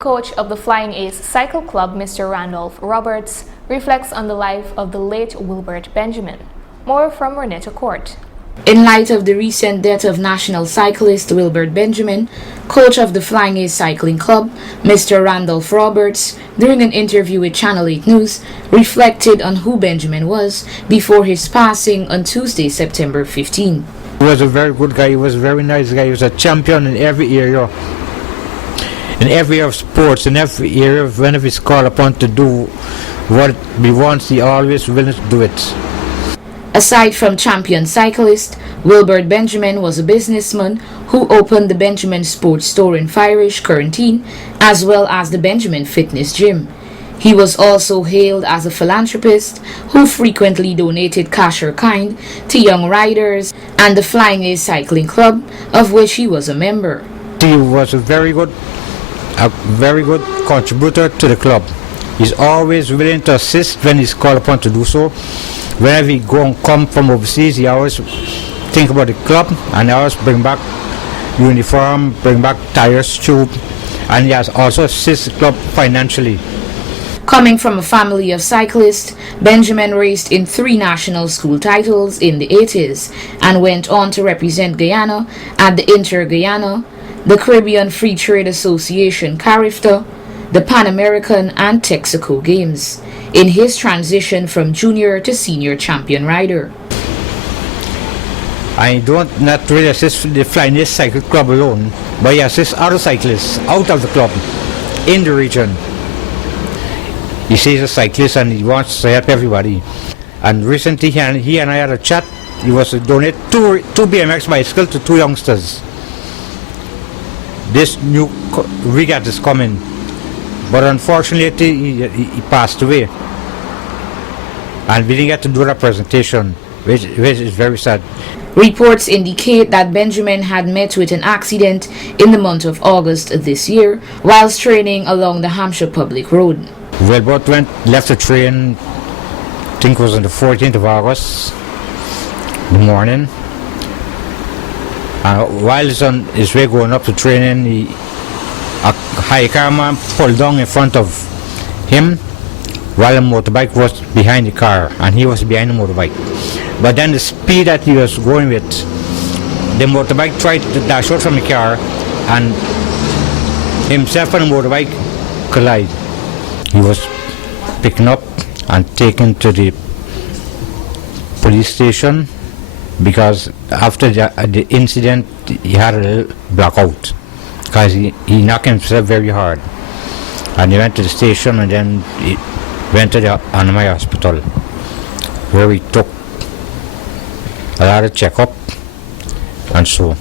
Coach of the Flying Ace Cycle Club, Mr. Randolph Roberts, reflects on the life of the late Wilbert Benjamin. More from Renetta Court. In light of the recent death of national cyclist Wilbert Benjamin, coach of the Flying Ace Cycling Club, Mr. Randolph Roberts, during an interview with Channel 8 News, reflected on who Benjamin was before his passing on Tuesday, September 15. He was a very good guy, he was a very nice guy, he was a champion in every area. In every area of sports, in every area, whenever he's called upon to do what he wants, he always willing to do it. Aside from champion cyclist, Wilbert Benjamin was a businessman who opened the Benjamin Sports Store in Firish, Quarantine, as well as the Benjamin Fitness Gym. He was also hailed as a philanthropist who frequently donated cash or kind to young riders and the Flying Ace Cycling Club, of which he was a member. He was a very good contributor to the club. He's always willing to assist when he's called upon to do so. Whenever he come from overseas, he always think about the club and he always bring back uniform, bring back tires, tube, and he has also assisted the club financially. Coming from a family of cyclists, Benjamin raced in 3 national school titles in the 80s and went on to represent Guyana at the Inter-Guyana, the Caribbean Free Trade Association CARIFTA, the Pan American and Texaco Games, in his transition from junior to senior champion rider. I don't not really assist the Flying Ace Cycle Club alone, but I assist other cyclists out of the club in the region. He sees a cyclist and he wants to help everybody. And recently he and I had a chat. He was to donate two BMX bicycles to 2 youngsters. This new regatta is coming, but unfortunately he passed away, and we didn't get to do that presentation, which is very sad. Reports indicate that Benjamin had met with an accident in the month of August this year whilst training along the Hampshire Public Road. Wilbert left the train, I think it was on the 14th of August, the morning. While he's on his way going up to training, a high car man pulled down in front of him while a motorbike was behind the car, and he was behind the motorbike. But then the speed that he was going with, the motorbike tried to dash out from the car, and himself and the motorbike collided. He was picked up and taken to the police station, because after the incident he had a little blackout because he knocked himself very hard, and he went to the station and then he went to the Anime hospital where he took a lot of checkup and so.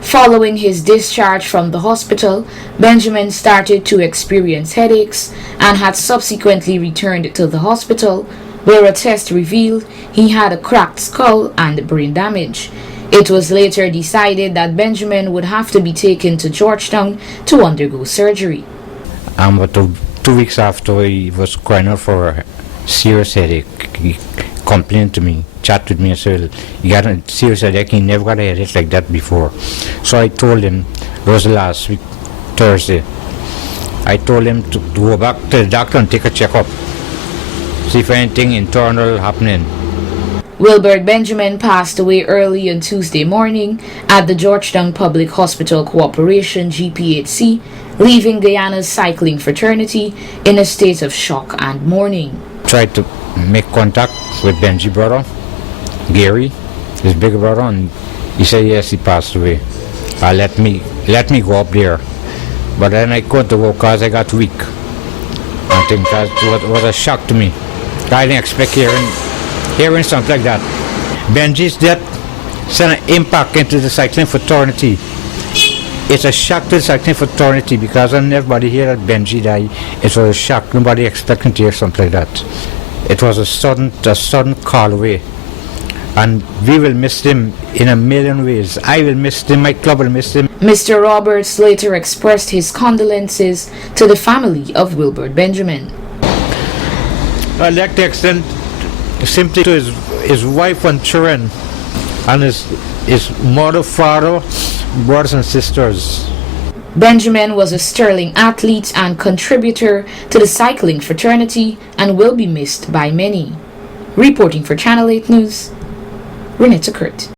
Following his discharge from the hospital, Benjamin started to experience headaches and had subsequently returned to the hospital, where a test revealed he had a cracked skull and brain damage. It was later decided that Benjamin would have to be taken to Georgetown to undergo surgery. But 2 weeks after, he was crying out for a serious headache. He complained to me, chatted with me and said, he got a serious headache, he never got a headache like that before. So I told him, it was last week, Thursday, I told him to go back to the doctor and take a checkup, see if anything internal happening. Wilbert Benjamin passed away early on Tuesday morning at the Georgetown Public Hospital Corporation GPHC, leaving Guyana's cycling fraternity in a state of shock and mourning. Tried to make contact with Benji's brother, Gary, his bigger brother, and he said yes, he passed away. Let me go up there, but then I couldn't go because I got weak. I think that was a shock to me. I didn't expect hearing something like that. Benji's death sent an impact into the cycling fraternity. It's a shock to the cycling fraternity because when everybody heard that Benji died, it was a shock. Nobody expected to hear something like that. It was a sudden call away, and we will miss him in a million ways. I will miss him, my club will miss him. Mr. Roberts later expressed his condolences to the family of Wilbert Benjamin. I'd like to extend simply to his wife and children, and his mother, father, brothers and sisters. Benjamin was a sterling athlete and contributor to the cycling fraternity and will be missed by many. Reporting for Channel 8 News, Renetta Kurt.